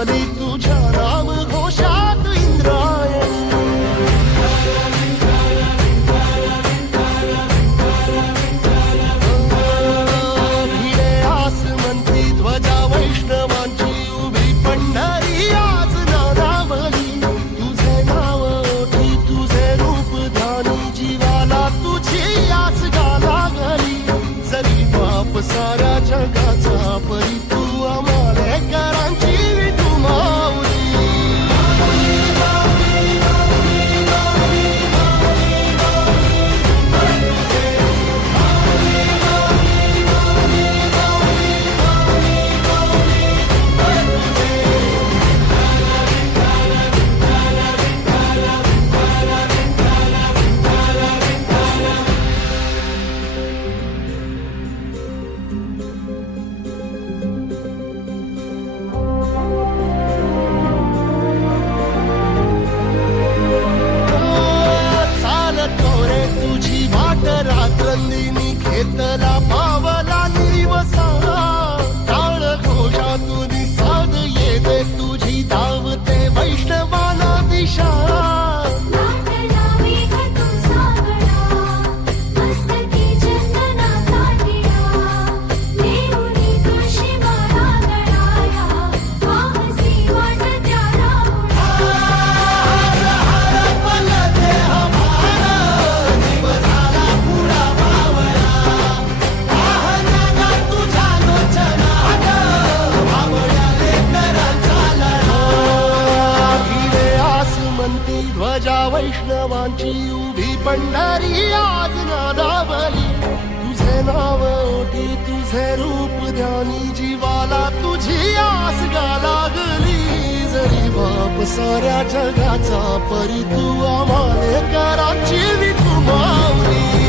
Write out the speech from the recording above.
झाली तुझ्या नाम घोषात इंद्रायणी. भिडे आसमंती ध्वजा वैष्णवांची उभी पंढरी आज नादावली. तुझे नाव ओठी तुझे रूप ध्यानी जीवाला तुझी आस गाला गली. जरी बाप साऱ्या जगाचा परी तू आमालेकरांची विठू माऊली. रात्रंदिनी घेतला पावला दिवसा. टाळ घोषातून साध येते तुझी धावते वैष्णवाला दिशा. ध्वजा वैष्णवांची उभी पंढरी आज नादावली. तुझे नाव ओठी तुझे रूप ध्यानी जीवाला तुझी आस गा लागली. जरी बाप साऱ्या जगाचा परी तू आमालेकरांची विठू माऊली.